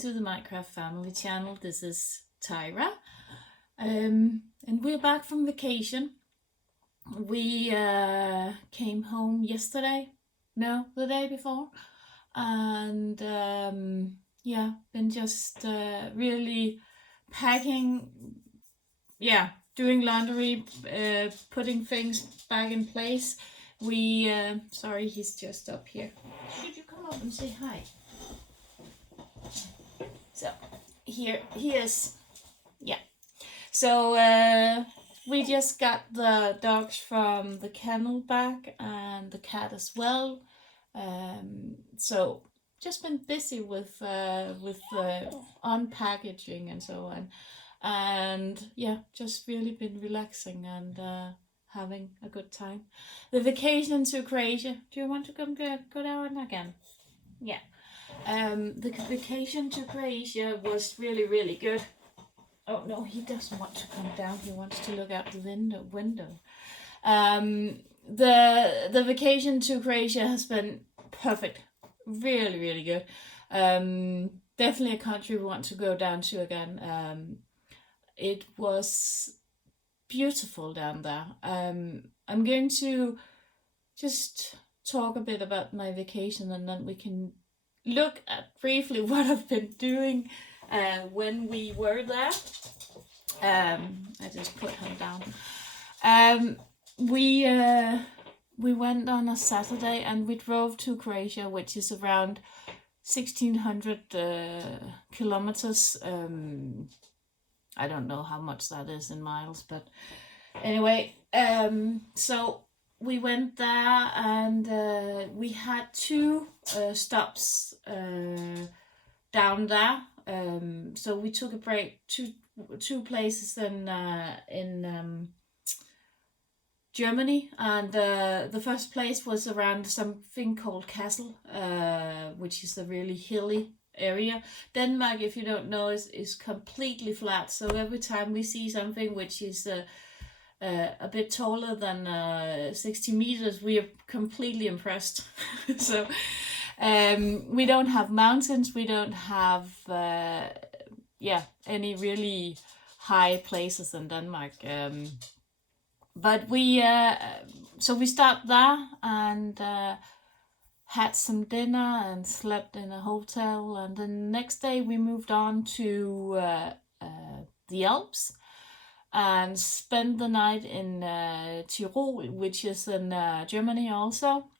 to the Minecraft family channel. This is Tyra, and we're back from vacation. We came home yesterday, no, the day before, and yeah, been just really packing, yeah, doing laundry, putting things back in place. We sorry, he's just up here. Should you come up and say hi? So here he is. Yeah. So we just got the dogs from the kennel back and the cat as well. So just been busy with unpackaging and so on, and yeah, just really been relaxing and having a good time. The vacation to Croatia. Do you want to come go down again? Yeah. The vacation to Croatia was really good. Oh no, he doesn't want to come down. He wants to look out the window. The vacation to Croatia has been perfect. Really good. Definitely a country we want to go down to again. It was beautiful down there. I'm going to just talk a bit about my vacation, and then we can look at briefly what I've been doing when we were there. I just put him down. We went on a Saturday and we drove to Croatia, which is around 1,600 kilometers. I don't know how much that is in miles, but anyway, so we went there and we had two stops down there. So we took a break two places in Germany, and the first place was around something called Kassel, which is a really hilly area. Denmark, if you don't know, is completely flat. So every time we see something which is a bit taller than 60 meters, we are completely impressed. So we don't have mountains, we don't have any really high places in Denmark. But we stopped there and had some dinner and slept in a hotel, and the next day we moved on to the Alps and spent the night in Tyrol, which is in Germany also.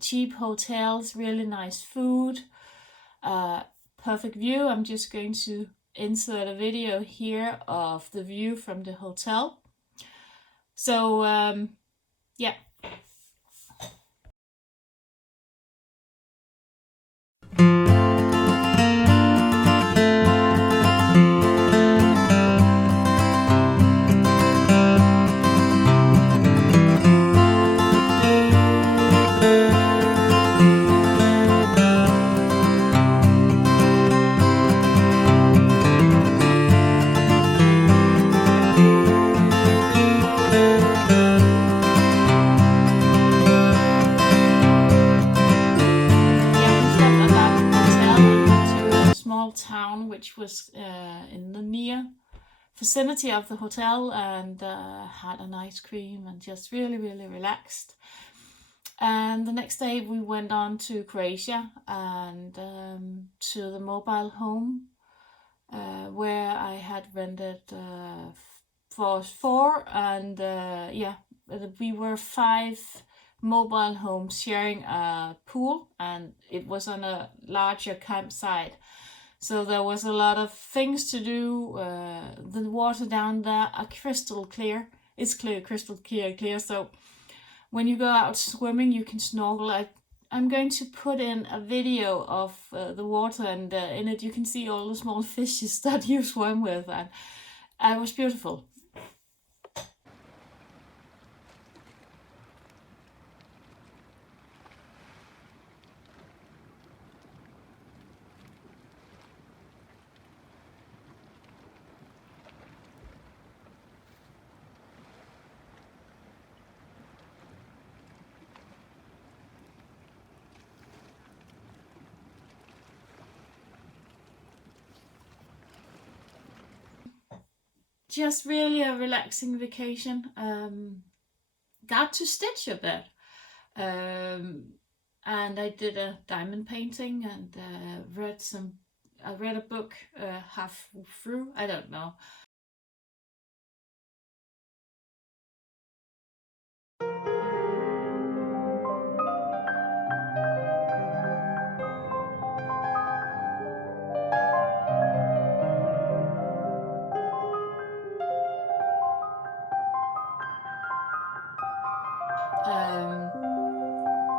Cheap hotels, really nice food, perfect view. I'm just going to insert a video here of the view from the hotel. So yeah. Town which was in the near vicinity of the hotel, and had an ice cream and just really relaxed. And the next day we went on to Croatia and to the mobile home where I had rented for four, and we were 5 mobile homes sharing a pool, and it was on a larger campsite. So there was a lot of things to do. The water down there are crystal clear. It's crystal clear. So when you go out swimming, you can snorkel. I'm going to put in a video of the water, and in it you can see all the small fishes that you swim with, and it was beautiful. just really a relaxing vacation. Got to stitch a bit. And I did a diamond painting and I read a book half through. I don't know.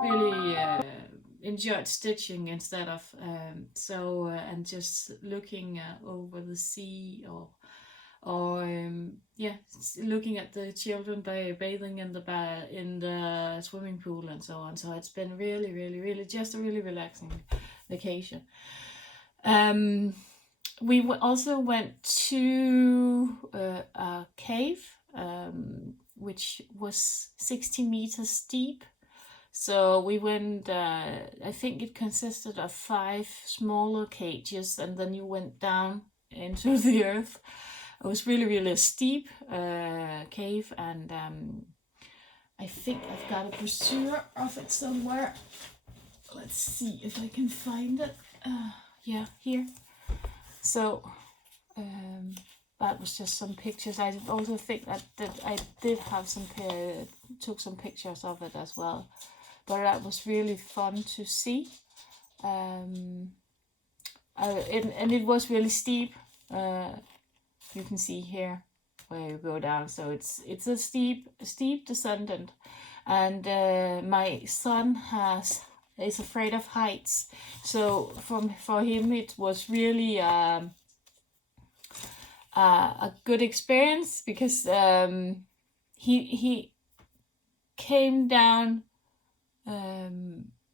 Really enjoyed stitching instead of and just looking over the sea or looking at the children bathing in the swimming pool and so on. So it's been really just a really relaxing vacation. We also went to a cave which was 60 meters deep. So we went, I think it consisted of 5 smaller cages, and then you went down into the earth. It was really a steep cave, and I think I've got a brochure of it somewhere. Let's see if I can find it. Yeah, here. So that was just some pictures. I also think that I did have took some pictures of it as well. But that was really fun to see. And it was really steep. You can see here where you go down. So it's a steep descendant. And my son is afraid of heights. So for him it was really a good experience, because he came down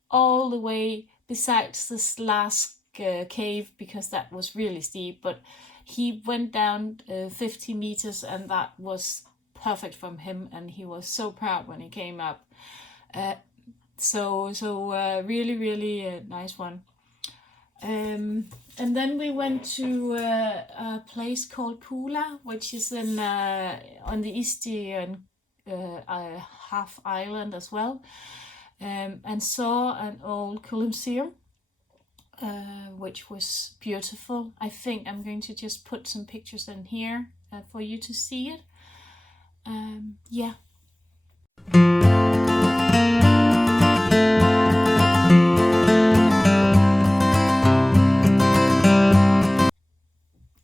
all the way besides this last cave, because that was really steep, but he went down 50 meters, and that was perfect from him, and he was so proud when he came up. So really a nice one. And then we went to a place called Pula, which is on the eastern half island as well, and saw an old Colosseum, which was beautiful. I think I'm going to just put some pictures in here for you to see it. Yeah.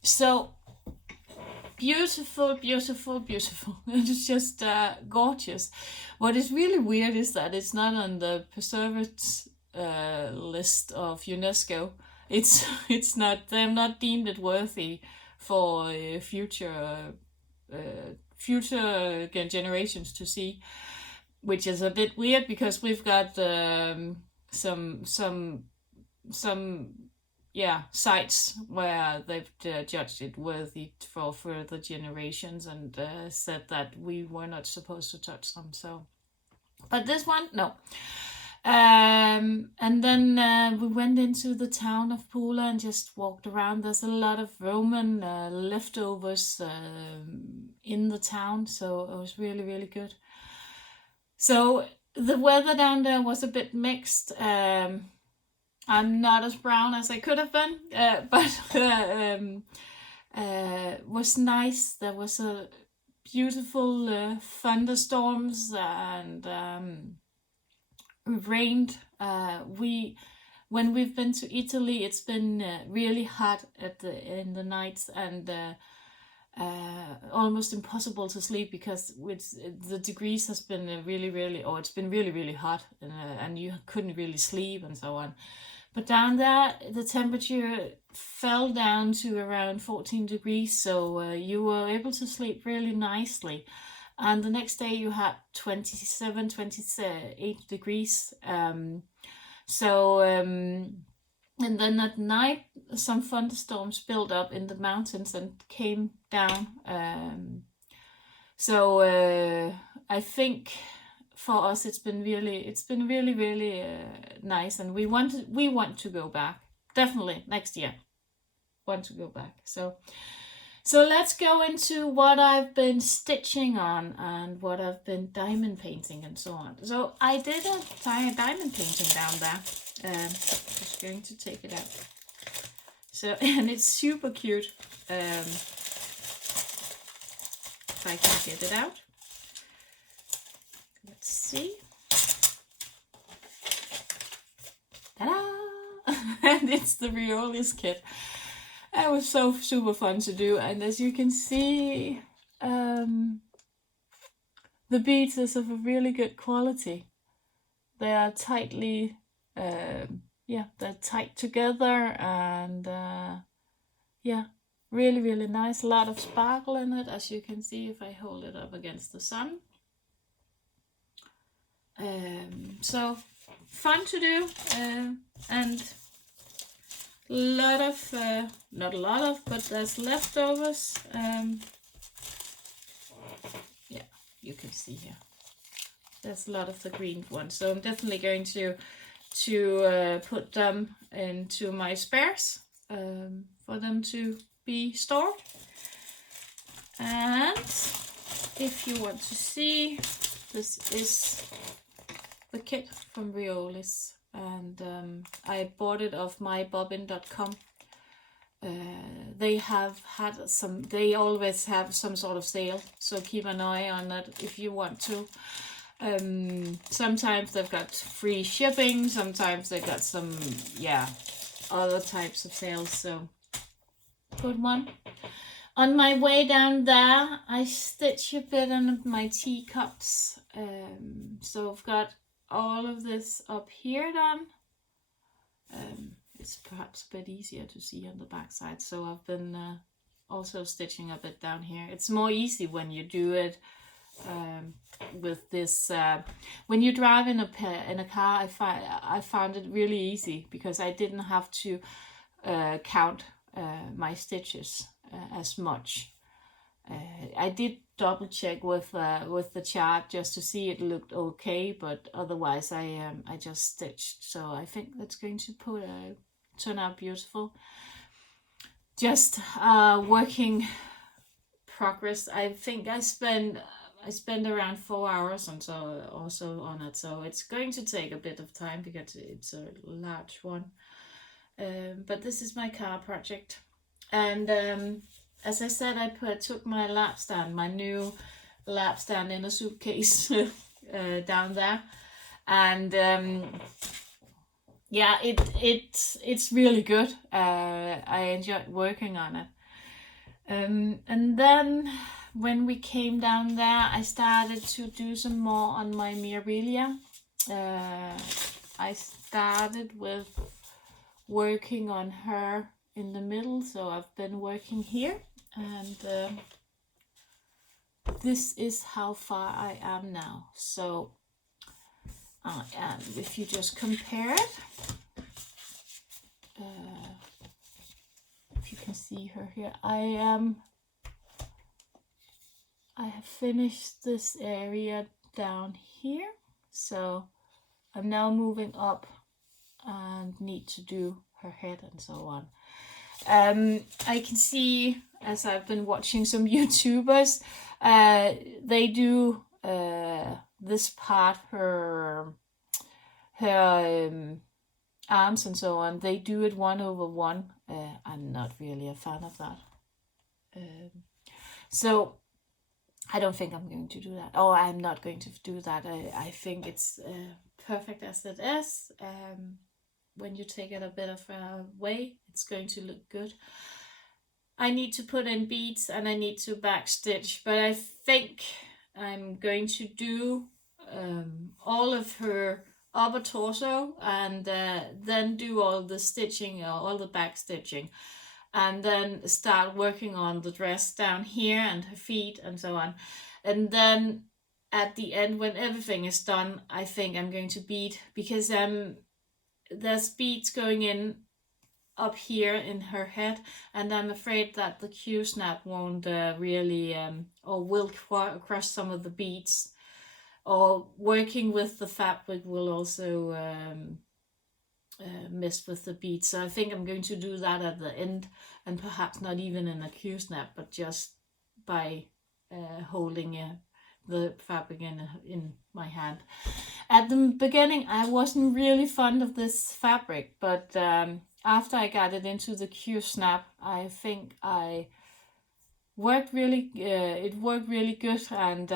So beautiful. It's just gorgeous. What is really weird is that it's not on the preserved list of UNESCO. It's not. They're not deemed it worthy for future generations to see, which is a bit weird, because we've got some sites where they've judged it worthy for further generations, and said that we were not supposed to touch them. So, but this one, no. And then we went into the town of Pula and just walked around. There's a lot of Roman leftovers in the town, so it was really good. So the weather down there was a bit mixed. I'm not as brown as I could have been, but was nice. There was a beautiful thunderstorms, and it rained. When we've been to Italy, it's been really hot in the nights, and almost impossible to sleep, because the degrees has been it's been really hot, and you couldn't really sleep and so on. But down there, the temperature fell down to around 14 degrees, so you were able to sleep really nicely. And the next day you had 27, 28 degrees. And then at night, some thunderstorms built up in the mountains and came down. I think for us it's been really nice, and we want to go back, definitely next year. Want to go back. So So let's go into what I've been stitching on and what I've been diamond painting and so on. So I did a diamond painting down there. Just going to take it out. So, and it's super cute. If I can get it out. Let's see. Ta-da! And it's the Riolis kit. It was so super fun to do, and as you can see, the beads is of a really good quality. They are tightly, they're tight together, and yeah, really, really nice. A lot of sparkle in it, as you can see if I hold it up against the sun. So fun to do, and lot of not a lot of, but there's leftovers. Yeah, you can see here there's a lot of the green ones, so I'm definitely going to put them into my spares for them to be stored. And if you want to see, this is the kit from Riolis, and I bought it off mybobbin.com. They have had some, they always have some sort of sale, so keep an eye on that if you want to. Sometimes they've got free shipping, sometimes they got some, other types of sales, so good one. On my way down there, I stitch a bit on my teacups. So I've got all of this up here done. It's perhaps a bit easier to see on the back side, so I've been also stitching a bit down here. It's more easy when you do it with this. When you drive in a car, I found it really easy because I didn't have to count my stitches as much. I did double check with the chart just to see it looked okay, but otherwise I just stitched. So I think that's going to turn out beautiful. Just working progress. I think I spend around 4 hours also on it, so it's going to take a bit of time because it's a large one. But this is my car project, and as I said, I took my lap stand, my new lap stand, in a suitcase down there, and it's really good. I enjoyed working on it, and then when we came down there, I started to do some more on my Mirabilia. I started with working on her in the middle, so I've been working here, and this is how far I am now. So if you just compare it, if you can see her here, I have finished this area down here, so I'm now moving up and need to do her head and so on. I can see, as I've been watching some YouTubers, they do this part, her arms and so on, they do it 1/1. I'm not really a fan of that. So I don't think I'm going to do that. Oh, I'm not going to do that. I think it's perfect as it is. When you take it a bit of a way, it's going to look good. I need to put in beads and I need to back stitch, but I think I'm going to do all of her upper torso and then do all the stitching, or all the back stitching, and then start working on the dress down here and her feet and so on. And then at the end, when everything is done, I think I'm going to bead, because there's beads going in up here in her head, and I'm afraid that the Q-snap won't really or will crush some of the beads, or working with the fabric will also messed with the beads. So I think I'm going to do that at the end, and perhaps not even in a Q-snap, but just by holding the fabric in my hand. At the beginning, I wasn't really fond of this fabric, but after I got it into the Q-snap, I think it worked really good, and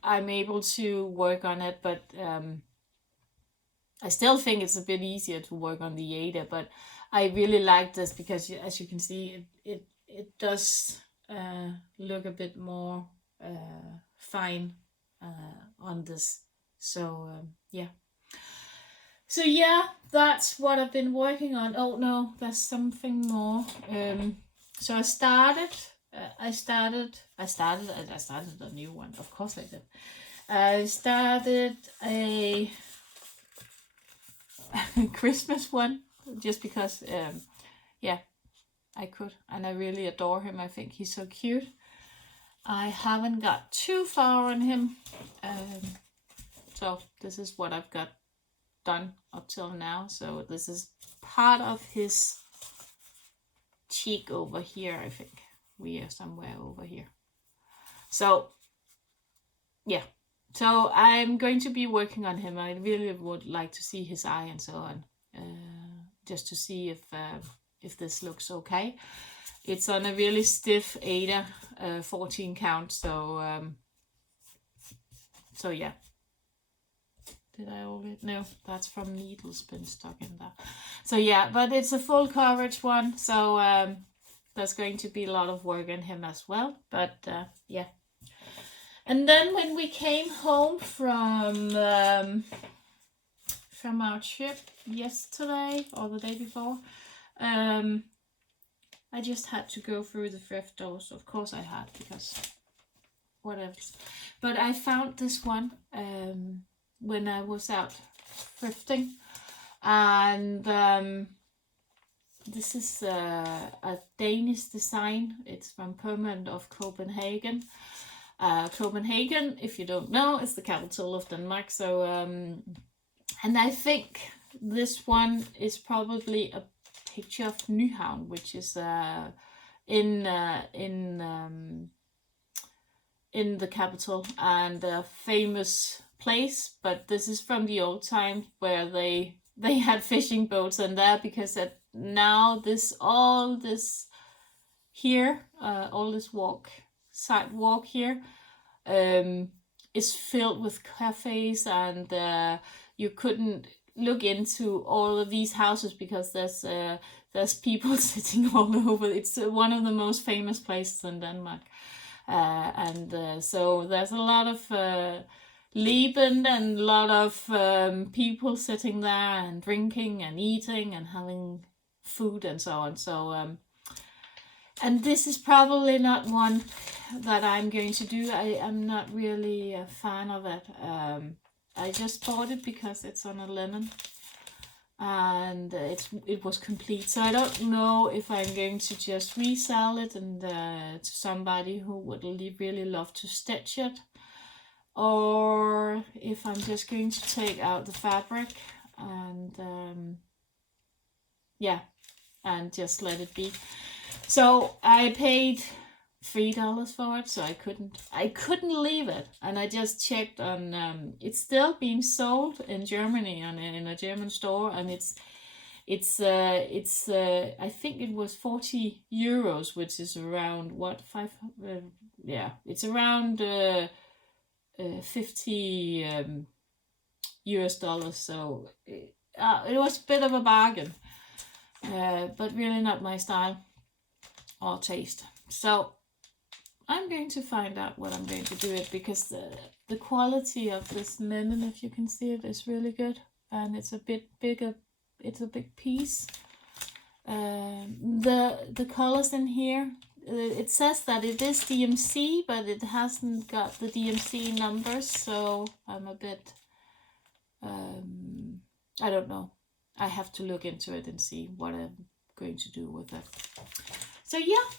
I'm able to work on it, but I still think it's a bit easier to work on the Ada, but I really like this because, as you can see, it does look a bit more fine on this. So yeah. So yeah, that's what I've been working on. Oh no, there's something more. So I started a new one. Of course I did. I started a Christmas one just because yeah, I could, and I really adore him. I think he's so cute. I haven't got too far on him, so this is what I've got done up till now. So this is part of his cheek over here. I think we are somewhere over here. So yeah, so I'm going to be working on him. I really would like to see his eye and so on, just to see if this looks okay. It's on a really stiff Ada 14 count, so yeah. Did I already? No, that's from needles been stuck in there. So yeah, but it's a full coverage one, so there's going to be a lot of work on him as well. But yeah. And then when we came home from our trip yesterday or the day before, I just had to go through the thrift stores. Of course I had, because what else? But I found this one when I was out thrifting, and this is a Danish design. It's from Permanent of Copenhagen. Copenhagen, if you don't know, is the capital of Denmark. So and I think this one is probably a picture of Nyhavn, which is in the capital and a famous place. But this is from the old time where they had fishing boats and there, because now all this sidewalk here is filled with cafes, and you couldn't look into all of these houses because there's people sitting all over. It's one of the most famous places in Denmark, and so there's a lot of Leben and a lot of people sitting there and drinking and eating and having food and so on. So and this is probably not one that I'm going to do. I'm not really a fan of it. I just bought it because it's on a linen, and it was complete. So I don't know if I'm going to just resell it and to somebody who would really love to stitch it, or if I'm just going to take out the fabric and yeah, and just let it be. So I paid $3 for it, so I couldn't leave it, and I just checked on it's still being sold in Germany in a German store, and it's I think it was 40 euros, which is around what, 500, yeah, it's around 50 US dollars. So it was a bit of a bargain, but really not my style or taste. So I'm going to find out what I'm going to do it, because the quality of this linen, if you can see it, is really good, and it's a bit bigger. It's a big piece. The colors in here, it says that it is DMC, but it hasn't got the DMC numbers, so I'm a bit I don't know. I have to look into it and see what I'm going to do with it. So yeah,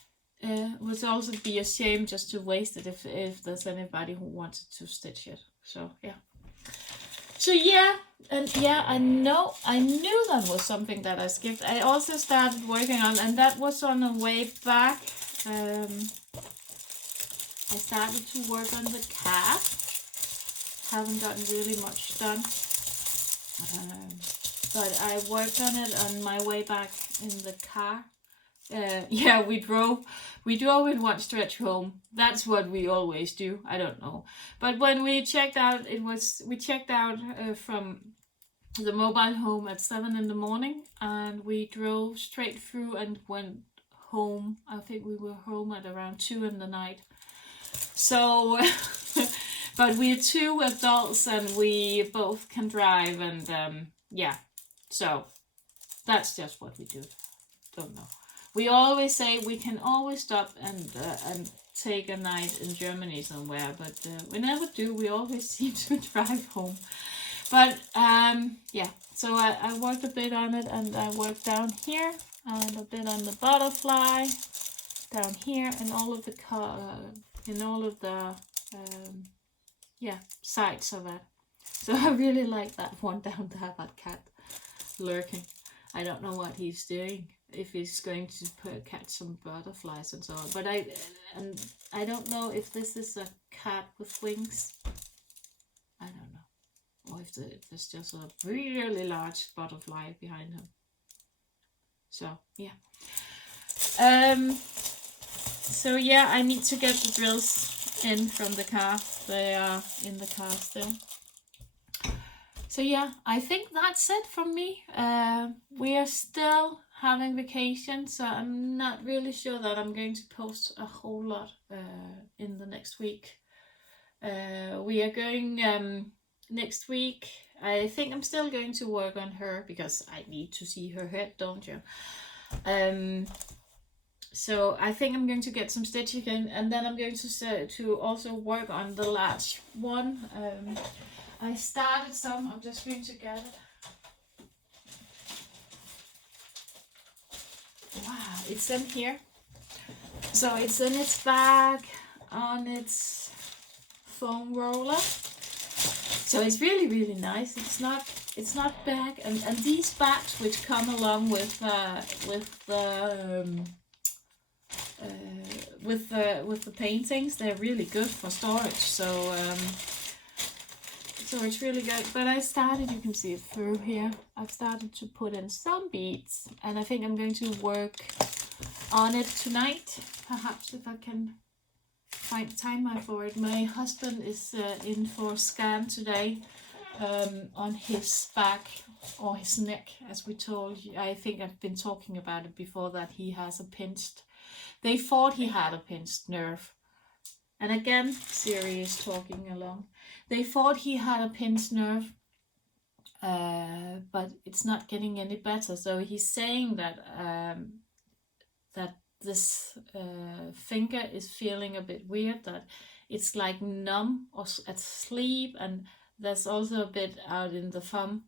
it would also be a shame just to waste it if there's anybody who wanted to stitch it. So yeah. So yeah, and yeah, I knew that was something that I skipped. I also started working on, and that was on the way back. I started to work on the car. Haven't gotten really much done, but I worked on it on my way back in the car. Yeah, we drove in one stretch home. That's what we always do. I don't know, but when we checked out, we checked out from the mobile home at 7 in the morning, and we drove straight through and went home. I think we were home at around 2 in the night. So, but we're 2 adults and we both can drive, and yeah, so that's just what we do. Don't know. We always say we can always stop and take a night in Germany somewhere, but we never do. We always seem to drive home. But yeah, so I worked a bit on it, and I worked down here and a bit on the butterfly down here, and all of the yeah, sides of it. So I really like that one down there, that cat lurking. I don't know what he's doing, if he's going to catch some butterflies and so on. But I don't know if this is a cat with wings. I don't know. Or if there's just a really large butterfly behind him. So yeah. So yeah, I need to get the drills in from the car. They are in the car still. So yeah, I think that's it from me. We are still having vacation, so I'm not really sure that I'm going to post a whole lot in the next week. We are going next week. I think I'm still going to work on her because I need to see her head, don't you? So I think I'm going to get some stitching in, and then I'm going to also work on the large one. I started some. I'm just going to get it. Wow, it's in here. So it's in its bag on its foam roller. So it's really nice. It's not bag, and these bags which come along with the paintings, they're really good for storage. So it's really good. But I started, you can see it through here, I've started to put in some beads, and I think I'm going to work on it tonight, perhaps, if I can find time for it. My husband is in for a scan today on his back or his neck, as we told you. I think I've been talking about it before, that he has a pinched, they thought he had a pinched nerve. And again, Siri is talking along. They thought he had a pinched nerve, but it's not getting any better. So he's saying that that this finger is feeling a bit weird, that it's like numb or asleep, and there's also a bit out in the thumb.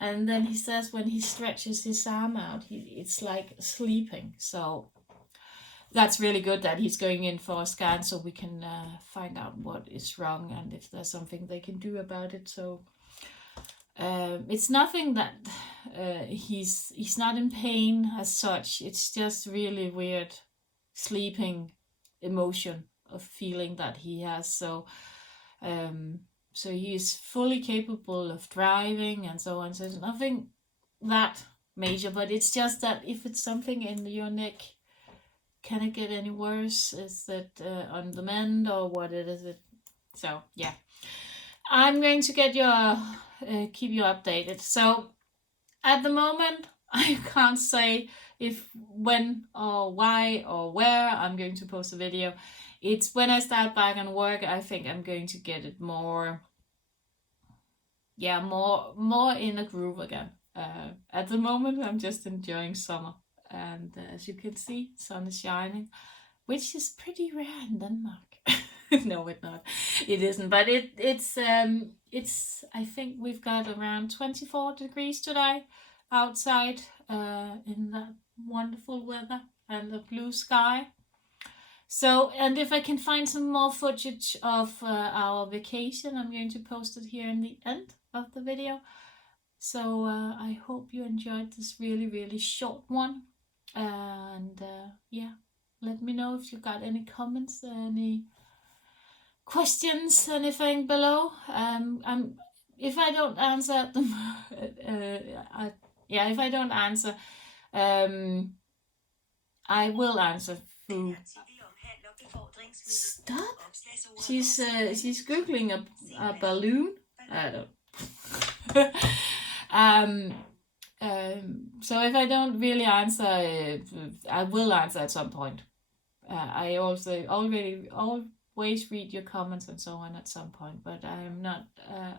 And then he says when he stretches his arm out, it's like sleeping. So that's really good that he's going in for a scan, so we can find out what is wrong and if there's something they can do about it. So it's nothing that he's not in pain as such. It's just really weird sleeping emotion of feeling that he has. So so he's fully capable of driving and so on. So it's nothing that major, but it's just that if it's something in your neck, can it get any worse? Is it on the mend, or what is it? So yeah, I'm going to get keep you updated. So at the moment, I can't say if, when, or why, or where I'm going to post a video. It's when I start back on work. I think I'm going to get it more in a groove again. At the moment, I'm just enjoying summer. And as you can see, sun is shining, which is pretty rare in Denmark. No, it's not. It isn't. But it's. I think we've got around 24 degrees today outside, in that wonderful weather and the blue sky. So, and if I can find some more footage of our vacation, I'm going to post it here in the end. of the video. So I hope you enjoyed this really, really short one. And yeah, let me know if you got any comments, any questions, anything below. If I don't answer them, if I don't answer, I will answer through. Stop! She's googling a balloon. I don't. So if I don't really answer, I will answer at some point. I also always read your comments and so on at some point, but I'm not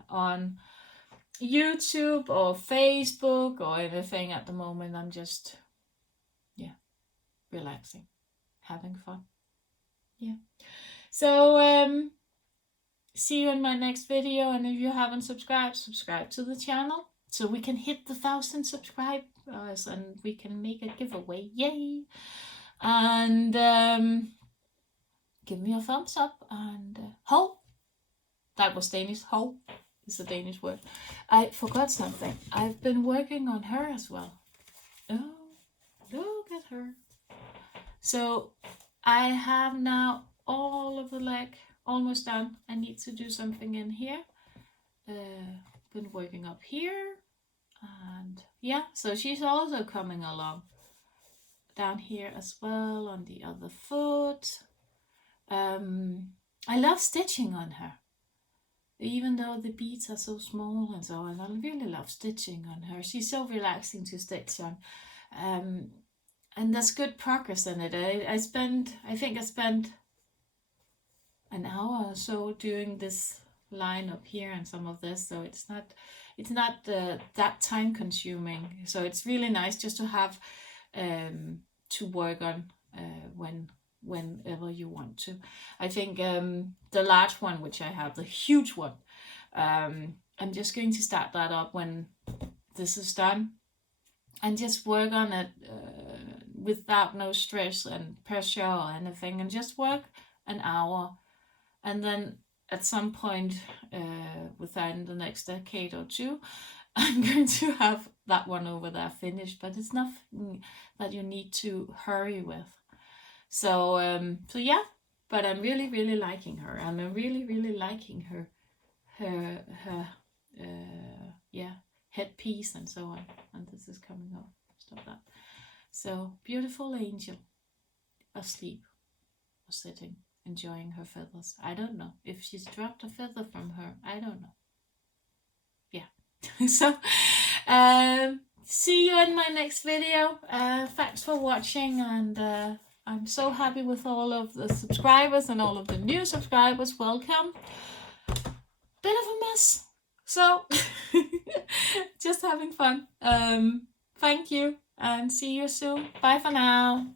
on YouTube or Facebook or anything at the moment. I'm just, relaxing, having fun. Yeah. So see you in my next video, and if you haven't subscribed, subscribe to the channel so we can hit the 1,000 subscribers and we can make a giveaway. Yay! And give me a thumbs up, and ho! That was Danish. Ho is a Danish word. I forgot something. I've been working on her as well. Oh, look at her. So I have now all of the leg almost done. I need to do something in here. Been working up here, and yeah, so she's also coming along. Down here as well on the other foot. I love stitching on her, even though the beads are so small and so on. I really love stitching on her. She's so relaxing to stitch on. And there's good progress in it. I think I spent an hour or so doing this line up here and some of this, so it's not that time consuming. So it's really nice just to have to work on whenever you want to. I think the large one, which I have, the huge one, I'm just going to start that up when this is done and just work on it without no stress and pressure or anything, and just work an hour, and then at some point within the next decade or two, I'm going to have that one over there finished, but it's nothing that you need to hurry with. So yeah, but I'm really, really liking her. I'm really, really liking her headpiece and so on. And this is coming off. Stop that. So beautiful angel, asleep or sitting, enjoying her feathers. I don't know if she's dropped a feather from her. I don't know. Yeah. So see you in my next video. Thanks for watching, and I'm so happy with all of the subscribers and all of the new subscribers. Welcome. Bit of a mess, so just having fun. Thank you, and see you soon. Bye for now.